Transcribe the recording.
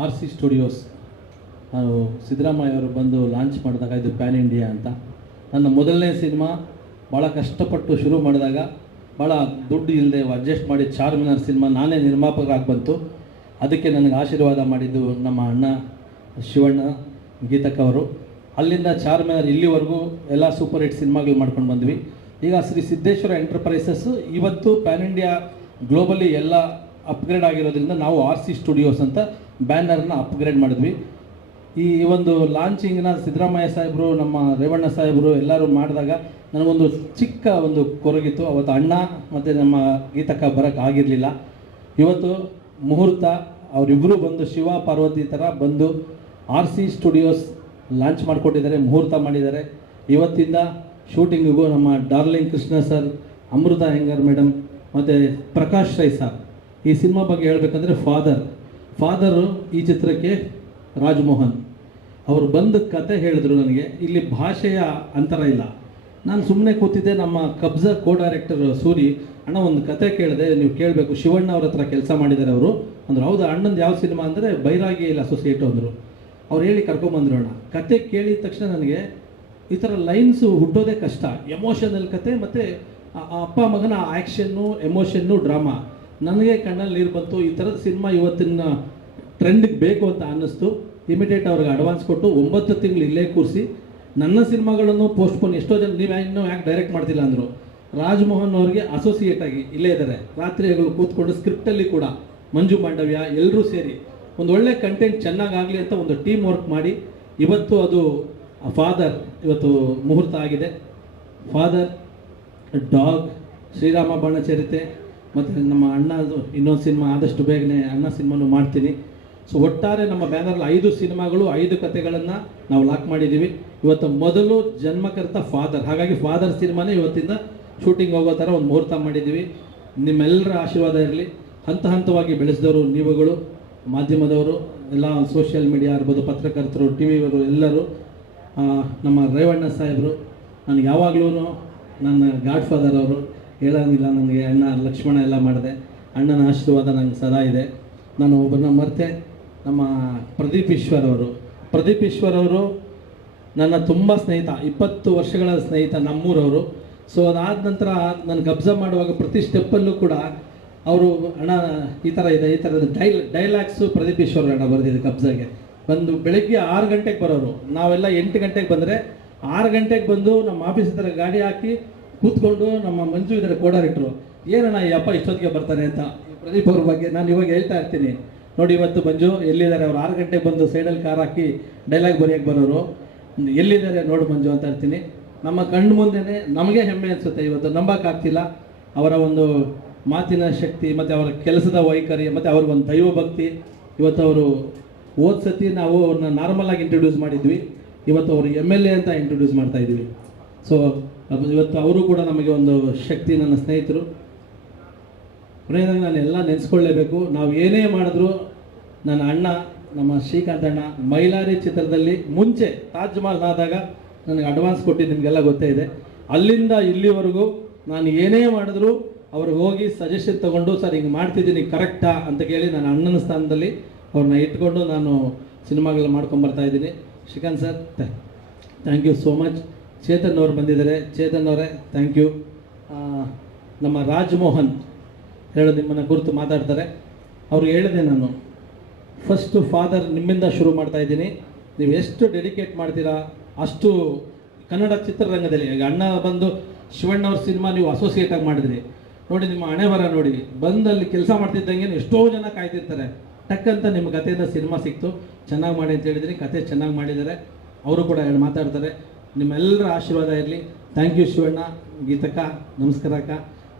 R C studios. ನಾನು ಸಿದ್ದರಾಮಯ್ಯ ಅವರು ಬಂದು ಲಾಂಚ್ ಮಾಡಿದಾಗ ಇದು ಪ್ಯಾನ್ ಇಂಡಿಯಾ ಅಂತ. ನನ್ನ ಮೊದಲನೇ ಸಿನಿಮಾ ಭಾಳ ಕಷ್ಟಪಟ್ಟು ಶುರು ಮಾಡಿದಾಗ ಭಾಳ ದುಡ್ಡು ಇಲ್ಲದೆ ಅಡ್ಜಸ್ಟ್ ಮಾಡಿ ಚಾರ್ಮಿನಾರ್ ಸಿನಿಮಾ ನಾನೇ ನಿರ್ಮಾಪಕರಾಗಿ ಬಂತು. ಅದಕ್ಕೆ ನನಗೆ ಆಶೀರ್ವಾದ ಮಾಡಿದ್ದು ನಮ್ಮ ಅಣ್ಣ ಶಿವಣ್ಣ ಗೀತಕ್ಕ ಅವರು. ಅಲ್ಲಿಂದ ಚಾರ್ಮಿನಾರ್ ಇಲ್ಲಿವರೆಗೂ ಎಲ್ಲ ಸೂಪರ್ ಹಿಟ್ ಸಿನಿಮಾಗಳು ಮಾಡ್ಕೊಂಡು ಬಂದ್ವಿ. ಈಗ ಶ್ರೀ ಸಿದ್ದೇಶ್ವರ ಎಂಟರ್ಪ್ರೈಸಸ್ ಇವತ್ತು ಪ್ಯಾನ್ ಇಂಡಿಯಾ ಗ್ಲೋಬಲಿ ಎಲ್ಲ ಅಪ್ಗ್ರೇಡ್ ಆಗಿರೋದ್ರಿಂದ ನಾವು ಆರ್ ಸಿ ಸ್ಟುಡಿಯೋಸ್ ಅಂತ ಬ್ಯಾನರ್ನ ಅಪ್ಗ್ರೇಡ್ ಮಾಡಿದ್ವಿ. ಈ ಒಂದು ಲಾಂಚಿಂಗ್ನ ಸಿದ್ದರಾಮಯ್ಯ ಸಾಹೇಬರು, ನಮ್ಮ ರೇವಣ್ಣ ಸಾಹೇಬರು ಎಲ್ಲರೂ ಮಾಡಿದಾಗ ನನಗೊಂದು ಚಿಕ್ಕ ಒಂದು ಕೊರಗಿತ್ತು. ಅವತ್ತು ಅಣ್ಣ ಮತ್ತು ನಮ್ಮ ಗೀತಕ್ಕ ಬರೋಕ್ಕೆ ಆಗಿರಲಿಲ್ಲ. ಇವತ್ತು ಮುಹೂರ್ತ ಅವರಿಬ್ಬರು ಬಂದು ಶಿವ ಪಾರ್ವತಿ ಥರ ಬಂದು ಆರ್ ಸಿ ಸ್ಟುಡಿಯೋಸ್ ಲಾಂಚ್ ಮಾಡಿಕೊಟ್ಟಿದ್ದಾರೆ, ಮುಹೂರ್ತ ಮಾಡಿದ್ದಾರೆ. ಇವತ್ತಿಂದ ಶೂಟಿಂಗಿಗೂ ನಮ್ಮ darling Krishna sir, Amrutha Iyengar madam ಮತ್ತು ಪ್ರಕಾಶ್ ರೈ ಸರ್ ಈ ಸಿನಿಮಾ ಬಗ್ಗೆ ಹೇಳಬೇಕಂದ್ರೆ ಫಾದರ್. ಫಾದರು ಈ ಚಿತ್ರಕ್ಕೆ ರಾಜ್ಮೋಹನ್. ಅವರು ಬಂದು ಕತೆ ಹೇಳಿದ್ರು ನನಗೆ. ಇಲ್ಲಿ ಭಾಷೆಯ ಅಂತರ ಇಲ್ಲ. ನಾನು ಸುಮ್ಮನೆ ಕೂತಿದ್ದೆ ನಮ್ಮ ಕಬ್ಜಾ ಕೋ ಡೈರೆಕ್ಟರ್ ಸೂರಿ, ಅಣ್ಣ, ಒಂದು ಕತೆ ಕೇಳಿದೆ, ನೀವು ಕೇಳಬೇಕು. ಶಿವಣ್ಣ ಅವ್ರ ಹತ್ರ ಕೆಲಸ ಮಾಡಿದ್ದಾರೆ ಅವರು. ಅಂದ್ರೆ, ಹೌದಾ, ಅಣ್ಣಂದು ಯಾವ ಸಿನಿಮಾ? ಅಂದರೆ ಬೈರಾಗಿ ಇಲ್ಲ ಅಸೋಸಿಯೇಟ್ ಅಂದರು. ಅವ್ರು ಹೇಳಿ ಕರ್ಕೊಂಬಂದ್ರು ಅಣ್ಣ. ಕತೆ ಕೇಳಿದ ತಕ್ಷಣ ನನಗೆ ಈ ಥರ ಲೈನ್ಸು ಹುಟ್ಟೋದೇ ಕಷ್ಟ. ಎಮೋಷನಲ್ ಕತೆ ಮತ್ತು ಅಪ್ಪ ಮಗನ ಆ್ಯಕ್ಷನ್ನು ಎಮೋಷನ್ನು ಡ್ರಾಮಾ ನನಗೆ ಕಣ್ಣಲ್ಲಿ ನೀರು ಬಂತು. ಈ ಥರದ ಸಿನಿಮಾ ಇವತ್ತಿನ ಟ್ರೆಂಡಿಗೆ ಬೇಕು ಅಂತ ಅನ್ನಿಸ್ತು. ಇಮಿಡಿಯೇಟ್ ಅವ್ರಿಗೆ ಅಡ್ವಾನ್ಸ್ ಕೊಟ್ಟು ಒಂಬತ್ತು ತಿಂಗಳು ಇಲ್ಲೇ ಕೂರಿಸಿ. ನನ್ನ ಸಿನಿಮಾಗಳನ್ನು ಪೋಸ್ಟ್ಪೋನ್ ಎಷ್ಟೋ ಜನ ನೀವು ಇನ್ನೂ ಯಾಕೆ ಡೈರೆಕ್ಟ್ ಮಾಡ್ತಿಲ್ಲ ಅಂದರು. ರಾಜ್ಮೋಹನ್ ಅವ್ರಿಗೆ ಅಸೋಸಿಯೇಟ್ ಆಗಿ ಇಲ್ಲೇ ಇದ್ದಾರೆ. ರಾತ್ರಿಗಳು ಕೂತ್ಕೊಂಡು ಸ್ಕ್ರಿಪ್ಟಲ್ಲಿ ಕೂಡ ಮಂಜು ಮಾಂಡವ್ಯ ಎಲ್ಲರೂ ಸೇರಿ ಒಂದು ಒಳ್ಳೆ ಕಂಟೆಂಟ್ ಚೆನ್ನಾಗಾಗಲಿ ಅಂತ ಒಂದು ಟೀಮ್ ವರ್ಕ್ ಮಾಡಿ. ಇವತ್ತು ಅದು ಫಾದರ್ ಇವತ್ತು ಮುಹೂರ್ತ ಆಗಿದೆ. ಫಾದರ್ ಡಾಗ್ ಶ್ರೀರಾಮ ಬಾಣಚರಿತೆ ಮತ್ತು ನಮ್ಮ ಅಣ್ಣದು ಇನ್ನೊಂದು ಸಿನಿಮಾ ಆದಷ್ಟು ಬೇಗನೆ ಅಣ್ಣ ಸಿನಿಮಾನು ಮಾಡ್ತೀನಿ. ಸೊ ಒಟ್ಟಾರೆ ನಮ್ಮ ಬ್ಯಾನರ್ಲಿ ಐದು ಸಿನಿಮಾಗಳು, ಐದು ಕತೆಗಳನ್ನು ನಾವು ಲಾಕ್ ಮಾಡಿದ್ದೀವಿ. ಇವತ್ತು ಮೊದಲು ಜನ್ಮಕರ್ತ ಫಾದರ್, ಹಾಗಾಗಿ ಫಾದರ್ ಸಿನಿಮಾನೇ ಇವತ್ತಿಂದ ಶೂಟಿಂಗ್ ಹೋಗೋ ಥರ ಒಂದು ಮುಹೂರ್ತ ಮಾಡಿದ್ದೀವಿ. ನಿಮ್ಮೆಲ್ಲರ ಆಶೀರ್ವಾದ ಇರಲಿ. ಹಂತ ಹಂತವಾಗಿ ಬೆಳೆಸಿದವರು ನೀವುಗಳು, ಮಾಧ್ಯಮದವರು, ಎಲ್ಲ ಸೋಷಿಯಲ್ ಮೀಡಿಯಾ ಇರ್ಬೋದು, ಪತ್ರಕರ್ತರು ಟಿ ವಿಯವರು ಎಲ್ಲರೂ ನಮ್ಮ ರೇವಣ್ಣ ಸಾಹೇಬರು, ನಾನು ಯಾವಾಗಲೂ ನನ್ನ ಗಾಡ್ ಫಾದರ್ ಅವರು ಹೇಳೋಂಗಿಲ್ಲ ನನಗೆ ಅಣ್ಣ ಲಕ್ಷ್ಮಣ ಎಲ್ಲ ಮಾಡಿದೆ. ಅಣ್ಣನ ಆಶೀರ್ವಾದ ನನಗೆ ಸದಾ ಇದೆ. ನಾನು ಒಬ್ಬನ ಮರ್ತೆ, ನಮ್ಮ ಪ್ರದೀಪ್ ಈಶ್ವರ್ ಅವರು. ಪ್ರದೀಪ್ ಈಶ್ವರ್ ಅವರು ನನ್ನ ತುಂಬ ಸ್ನೇಹಿತ, ಇಪ್ಪತ್ತು ವರ್ಷಗಳ ಸ್ನೇಹಿತ ನಮ್ಮೂರವರು. ಸೊ ಅದಾದ ನಂತರ ನಾನು ಕಬ್ಜಾ ಮಾಡುವಾಗ ಪ್ರತಿ ಸ್ಟೆಪ್ಪಲ್ಲೂ ಕೂಡ ಅವರು, ಅಣ್ಣ, ಈ ಥರ ಇದೆ, ಈ ಥರ ಡೈಲ್ ಡೈಲಾಗ್ಸು ಪ್ರದೀಪ್ ಈಶ್ವರ್ ಅಣ್ಣ ಬರೆದಿದೆ ಕಬ್ಜಾಗೆ. ಬಂದು ಬೆಳಗ್ಗೆ ಆರು ಗಂಟೆಗೆ ಬರೋರು. ನಾವೆಲ್ಲ ಎಂಟು ಗಂಟೆಗೆ ಬಂದರೆ ಆರು ಗಂಟೆಗೆ ಬಂದು ನಮ್ಮ ಆಫೀಸ್ ಹತ್ರ ಗಾಡಿ ಹಾಕಿ ಕೂತ್ಕೊಂಡು ನಮ್ಮ ಮಂಜು ಇದ್ದಾರೆ ಕೋಡಾರಿಟ್ರು. ಏನಣ್ಣ ಈ ಅಪ್ಪ ಇಷ್ಟೊತ್ತಿಗೆ ಬರ್ತಾನೆ ಅಂತ? ಪ್ರದೀಪ್ ಅವ್ರ ಬಗ್ಗೆ ನಾನು ಇವಾಗ ಹೇಳ್ತಾ ಇರ್ತೀನಿ. ನೋಡಿ ಇವತ್ತು ಮಂಜು ಎಲ್ಲಿದ್ದಾರೆ ಅವ್ರು ಆರು ಗಂಟೆಗೆ ಬಂದು ಸೈಡಲ್ಲಿ ಕಾರ್ ಹಾಕಿ ಡೈಲಾಗ್ ಬರೆಯೋಕ್ಕೆ ಬರೋರು. ಎಲ್ಲಿದ್ದಾರೆ ನೋಡು ಮಂಜು ಅಂತ ಇರ್ತೀನಿ ನಮ್ಮ ಕಣ್ಣು ಮುಂದೆನೇ ನಮಗೆ ಹೆಮ್ಮೆ ಅನಿಸುತ್ತೆ. ಇವತ್ತು ನಂಬಕ್ಕಾಗ್ತಿಲ್ಲ ಅವರ ಒಂದು ಮಾತಿನ ಶಕ್ತಿ, ಮತ್ತು ಅವರ ಕೆಲಸದ ವೈಖರಿ, ಮತ್ತು ಅವ್ರಿಗೊಂದು ದೈವ ಭಕ್ತಿ. ಇವತ್ತು ಅವರು ಹೋದ ಸತಿ ನಾವು ಅವ್ರನ್ನ ನಾರ್ಮಲ್ ಆಗಿ ಇಂಟ್ರೊಡ್ಯೂಸ್ ಮಾಡಿದ್ವಿ. ಇವತ್ತು ಅವರು ಎಂ ಎಲ್ ಎ ಅಂತ ಇಂಟ್ರೊಡ್ಯೂಸ್ ಮಾಡ್ತಾ ಇದ್ವಿ. ಸೊ ಇವತ್ತು ಅವರು ಕೂಡ ನಮಗೆ ಒಂದು ಶಕ್ತಿ, ನನ್ನ ಸ್ನೇಹಿತರು. ಕೊನೆಯದಾಗಿ ನಾನು ಎಲ್ಲ ನೆನೆಸ್ಕೊಳ್ಳೇಬೇಕು. ನಾವು ಏನೇ ಮಾಡಿದ್ರು ನನ್ನ ಅಣ್ಣ, ನಮ್ಮ ಶ್ರೀಕಾಂತ್ ಅಣ್ಣ, ಮೈಲಾರಿ ಚಿತ್ರದಲ್ಲಿ ಮುಂಚೆ ತಾಜ್ ಮಹಲ್ ಆದಾಗ ನನಗೆ ಅಡ್ವಾನ್ಸ್ ಕೊಟ್ಟಿದ್ದು ನಿಮಗೆಲ್ಲ ಗೊತ್ತೇ ಇದೆ. ಅಲ್ಲಿಂದ ಇಲ್ಲಿವರೆಗೂ ನಾನು ಏನೇ ಮಾಡಿದ್ರು ಅವ್ರಿಗೆ ಹೋಗಿ ಸಜೆಷನ್ ತೊಗೊಂಡು, ಸರ್, ಹಿಂಗೆ ಮಾಡ್ತಿದ್ದೀನಿ ಕರೆಕ್ಟಾ? ಅಂತ ಕೇಳಿ ನನ್ನ ಅಣ್ಣನ ಸ್ಥಾನದಲ್ಲಿ ಅವ್ರನ್ನ ಇಟ್ಕೊಂಡು ನಾನು ಸಿನಿಮಾಗಳನ್ನ ಮಾಡ್ಕೊಂಡು ಬರ್ತಾ ಇದ್ದೀನಿ. Srikanth sir thank you so much Chetan ಅವರು ಬಂದಿದ್ದಾರೆ. ಚೇತನ್ ಅವರೇ ಥ್ಯಾಂಕ್ ಯು ನಮ್ಮ ರಾಜ್ಮೋಹನ್ ಹೇಳೋದು ನಿಮ್ಮನ್ನು ಕುರಿತು ಮಾತಾಡ್ತಾರೆ. ಅವರು ಹೇಳಿದೆ ನಾನು ಫಸ್ಟು ಫಾದರ್ ನಿಮ್ಮಿಂದ ಶುರು ಮಾಡ್ತಾ ಇದ್ದೀನಿ. ನೀವು ಎಷ್ಟು ಡೆಡಿಕೇಟ್ ಮಾಡ್ತೀರಾ, ಅಷ್ಟು ಕನ್ನಡ ಚಿತ್ರರಂಗದಲ್ಲಿ, ಈಗ ಅಣ್ಣ ಬಂದು ಶಿವಣ್ಣ ಅವ್ರ ಸಿನಿಮಾ ನೀವು ಅಸೋಸಿಯೇಟ್ ಆಗಿ ಮಾಡಿದ್ರಿ. ನೋಡಿ, ನಿಮ್ಮ ಹಣೆ ಬರ ನೋಡಿ, ಬಂದಲ್ಲಿ ಕೆಲಸ ಮಾಡ್ತಿದ್ದಂಗೆ ಎಷ್ಟೋ ಜನ ಕಾಯ್ತಿರ್ತಾರೆ. ಟಕ್ಕಂತ ನಿಮ್ಮ ಕಥೆಯಿಂದ ಸಿನಿಮಾ ಸಿಕ್ತು. ಚೆನ್ನಾಗಿ ಮಾಡಿ ಅಂತ ಹೇಳಿದ್ರಿ ಕತೆ ಚೆನ್ನಾಗಿ ಮಾಡಿದ್ದಾರೆ. ಅವರು ಕೂಡ ಹೇಳಿ ಮಾತಾಡ್ತಾರೆ. ನಿಮ್ಮೆಲ್ಲರ ಆಶೀರ್ವಾದ ಇರಲಿ. Thank you Shivanna. ಗೀತಕ್ಕ ನಮಸ್ಕಾರ ಅಕ್ಕ